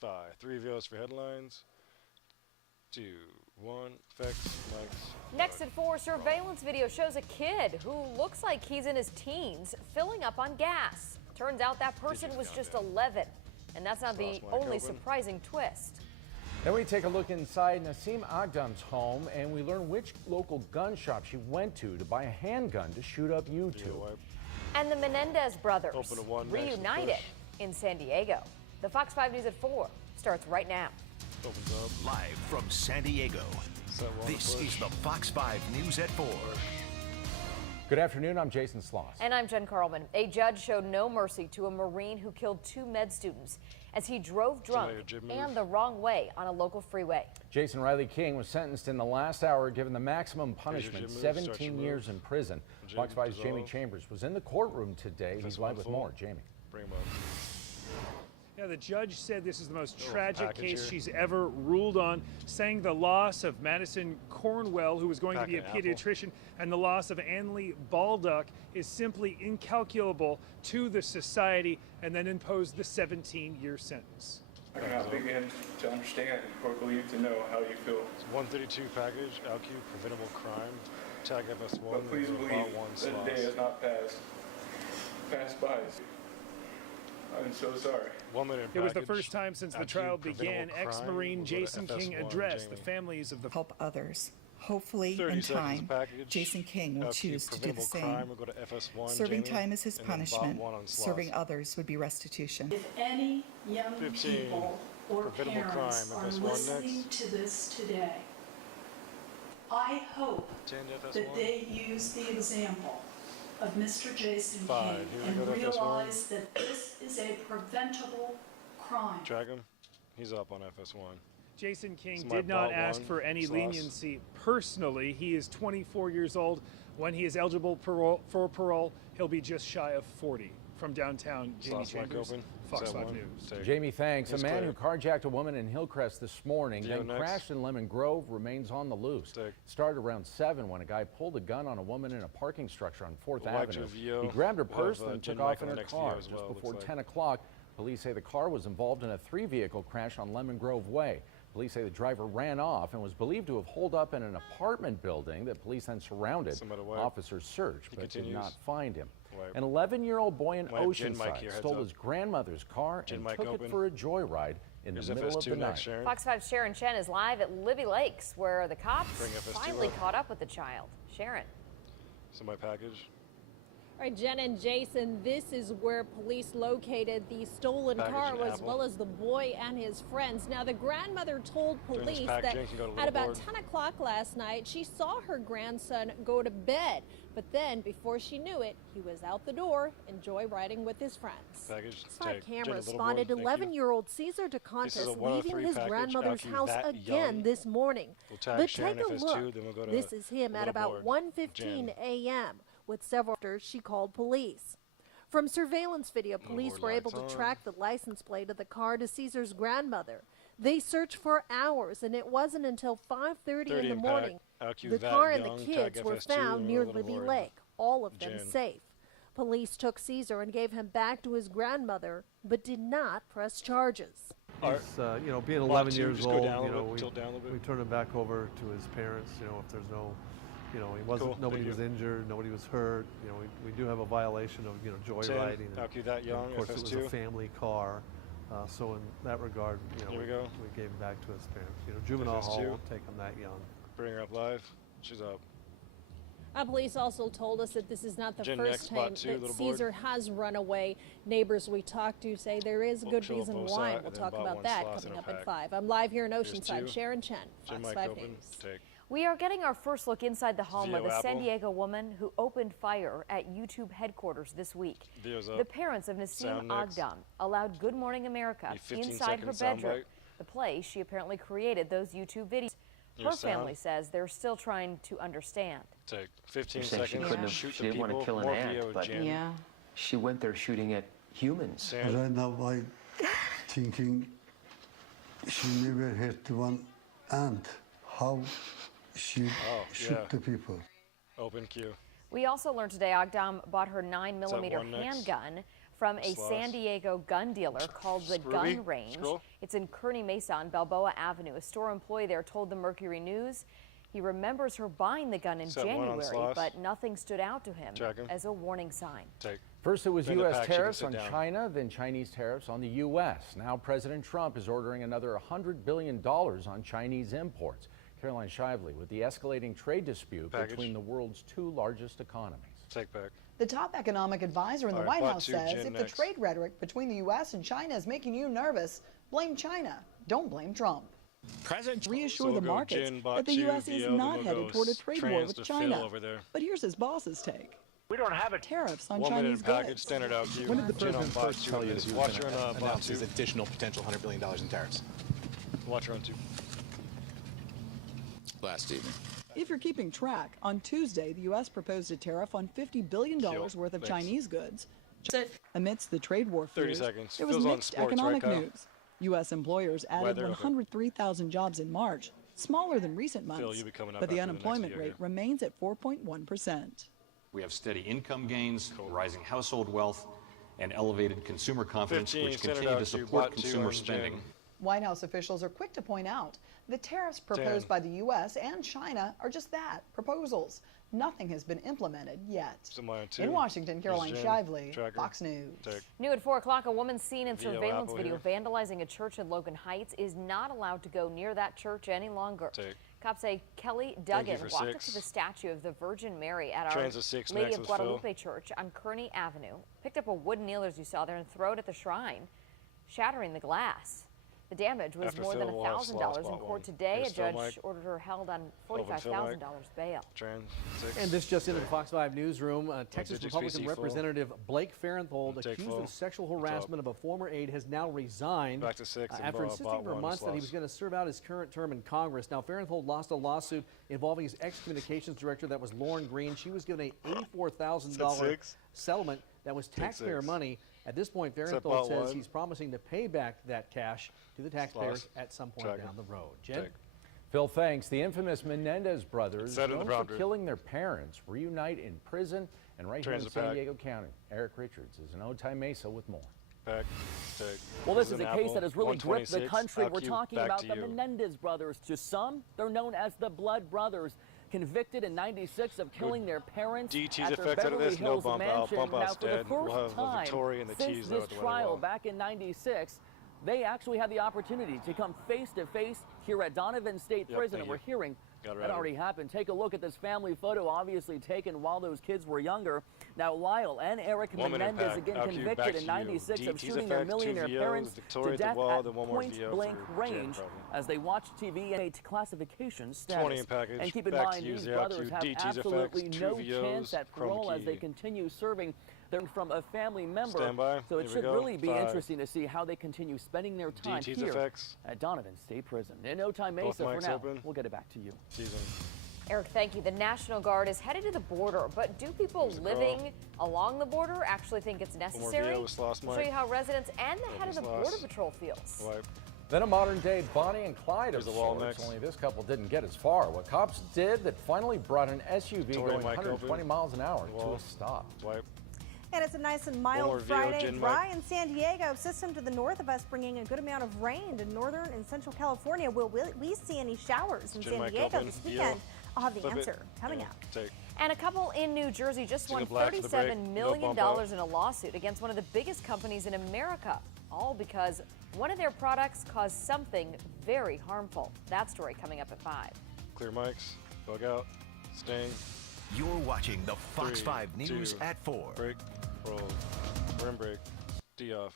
5. 3 votes for headlines. 2, 1. Effects, mics. Next at 4, surveillance video shows a kid who looks like he's in his teens filling up on gas. Turns out that person was just 11. And that's not the only surprising twist. Then we take a look inside Nasim Agdam's home and we learn which local gun shop she went to buy a handgun to shoot up YouTube. And the Menendez brothers reunited in San Diego. The Fox 5 News at 4 starts right now. Live from San Diego, this is the Fox 5 News at 4. Good afternoon, I'm Jason Sloss. And I'm Jen Carlman. A judge showed no mercy to a Marine who killed 2 med students as he drove drunk and the wrong way on a local freeway. Jason Riley King was sentenced in the last hour, given the maximum punishment, 17 years in prison. Fox 5's Jamie Chambers was in the courtroom today. He's live with more. Jamie. Bring him up. Yeah, the judge said this is the most tragic case she's ever ruled on, saying the loss of Madison Cornwell, who was going to be a pediatrician, and the loss of Annalee Baldock is simply incalculable to the society, and then imposed the 17-year sentence. I cannot begin to understand or believe to know how you feel. It's 132 package, LQ, preventable crime, tag FS1. But please believe that the day has not passed by. I'm so sorry. 1 minute. It was the first time since the trial began. Ex-Marine Jason King addressed the families of the help others. Hopefully, in time, Jason King will choose to do the same. Serving time is his punishment. Serving others would be restitution. If any young people or parents are listening to this today, I hope that they use the example of Mr. Jason King and realize that this is a preventable crime. Drag him. He's up on FS1. Jason King did not ask for any leniency personally. He is 24 years old. When he is eligible for parole, he'll be just shy of 40. From downtown, Jamie Chambers, Fox 5 News. Jamie, thanks. A man who carjacked a woman in Hillcrest this morning, then crashed in Lemon Grove, remains on the loose. It started around 7 when a guy pulled a gun on a woman in a parking structure on 4th Avenue. He grabbed her purse and took off in her car. Just before 10 o'clock, police say the car was involved in a 3-vehicle crash on Lemon Grove Way. Police say the driver ran off and was believed to have holed up in an apartment building that police then surrounded. Officers searched but did not find him. An 11-year-old boy in Oceanside stole his grandmother's car and took it for a joyride in the middle of the night. Fox 5's Sharon Chen is live at Libby Lakes, where the cops finally caught up with the child. Sharon. So my package. All right, Jen and Jason, this is where police located the stolen car as well as the boy and his friends. Now, the grandmother told police that at about 10 o'clock last night, she saw her grandson go to bed. But then, before she knew it, he was out the door and joyriding with his friends. Spot camera spotted 11-year-old Cesar DeContis leaving his grandmother's house again this morning. But take a look. This is him at about 1:15 a.m. With several after she called police. From surveillance video, police were able to track the license plate of the car to Caesar's grandmother. They searched for hours, and it wasn't until 5:30 in the morning the car and the kids were found near Libby Lake, all of them safe. Police took Caesar and gave him back to his grandmother, but did not press charges. He's, being 11 years old, we turn him back over to his parents, if there's no, he wasn't, nobody was injured, nobody was hurt. We do have a violation of, joyriding. And of course, it was a family car. So in that regard, we gave him back to his parents. Juvenile hall won't take him that young. Bring her up live. She's up. Police also told us that this is not the first time that Caesar has run away. Neighbors we talked to say there is a good reason why. We'll talk about that coming up at 5. I'm live here in Oceanside. Sharon Chen, Fox 5 News. We are getting our first look inside the home of a San Diego woman who opened fire at YouTube headquarters this week. The parents of Nasim Agdam allowed Good Morning America inside her bedroom, the place she apparently created those YouTube videos. Her family says they're still trying to understand. Take 15 seconds. She didn't want to kill an ant, but she went there shooting at humans. Right now, I'm thinking she never hurt one ant. How she shoot the people? Open queue. We also learned today Agdam bought her 9mm handgun from a San Diego gun dealer called the Gun Range. It's in Kearny Mesa on Balboa Avenue. A store employee there told the Mercury News he remembers her buying the gun in January, but nothing stood out to him as a warning sign. First, it was U.S. tariffs on China, then Chinese tariffs on the U.S. Now, President Trump is ordering another $100 billion on Chinese imports. Caroline Shively with the escalating trade dispute between the world's two largest economies. The top economic advisor in the White House says if the trade rhetoric between the U.S. and China is making you nervous, blame China. Don't blame Trump. President reassure the markets that the U.S. is not headed toward a trade war with China. But here's his boss's take. We don't have tariffs on Chinese goods. Standard out when did the president first tell you that he was going to announce his additional potential $100 billion in tariffs? Watch her on 2. Last evening. If you're keeping track, on Tuesday, the U.S. proposed a tariff on $50 billion worth of Chinese goods. Amidst the trade war fears, there was mixed economic news. U.S. employers added 103,000 jobs in March, smaller than recent months, but the unemployment rate remains at 4.1%. We have steady income gains, rising household wealth, and elevated consumer confidence, which continue to support consumer spending. White House officials are quick to point out the tariffs proposed by the U.S. and China are just that, proposals. Nothing has been implemented yet. In Washington, Caroline Shively, Fox News. New at 4 o'clock, a woman seen in surveillance video vandalizing a church in Logan Heights is not allowed to go near that church any longer. Cops say Kelly Duggan walked up to the statue of the Virgin Mary at Our Lady of Guadalupe Church on Kearny Avenue, picked up a wooden nail as you saw there and threw it at the shrine, shattering the glass. The damage was more than $1,000 in court today. A judge ordered her held on $45,000 bail. And this just into the Fox 5 newsroom. Texas Republican Representative Blake Farenthold, accused of sexual harassment of a former aide, has now resigned after insisting for months that he was going to serve out his current term in Congress. Now, Farenthold lost a lawsuit involving his ex-communications director, that was Lauren Green. She was given a $84,000 settlement that was taxpayer money. At this point, Farenthold says he's promising to pay back that cash to the taxpayers at some point down the road. Jen? Phil, thanks. The infamous Menendez brothers, known for killing their parents, reunite in prison and right here in San Diego County. Eric Richards is in Otay Mesa with more. Well, this is a case that has really gripped the country. We're talking about the Menendez brothers. To some, they're known as the Blood Brothers. Convicted in '96 of killing their parents at their Beverly Hills mansion. Now, for the first time since this trial back in '96, they actually had the opportunity to come face to face here at Donovan State Prison, and we're hearing that already happened. Take a look at this family photo, obviously taken while those kids were younger. Now, Lyle and Eric Menendez, again convicted in '96 of shooting their millionaire parents to death at point-blank range as they watched TV and classification status. And keep in mind, these brothers have absolutely no chance at parole as they continue serving. They're from a family member, so it should really be interesting to see how they continue spending their time here at Donovan State Prison. In Otay Mesa, for now, we'll get it back to you. Eric, thank you. The National Guard is headed to the border, but do people living along the border actually think it's necessary? We'll show you how residents and the head of the Border Patrol feels. Then a modern-day Bonnie and Clyde of sorts, only this couple didn't get as far. What cops did that finally brought an SUV going 120 miles an hour to a stop. And it's a nice and mild Friday, dry in San Diego. System to the north of us bringing a good amount of rain to northern and central California. Will we see any showers in San Diego this weekend? I'll have the answer coming up. And a couple in New Jersey just won $37 million in a lawsuit against one of the biggest companies in America, all because one of their products caused something very harmful. That story coming up at 5. Clear mics, bug out, sting. You're watching the Fox 5 News at 4. Break, roll, rim break, D off.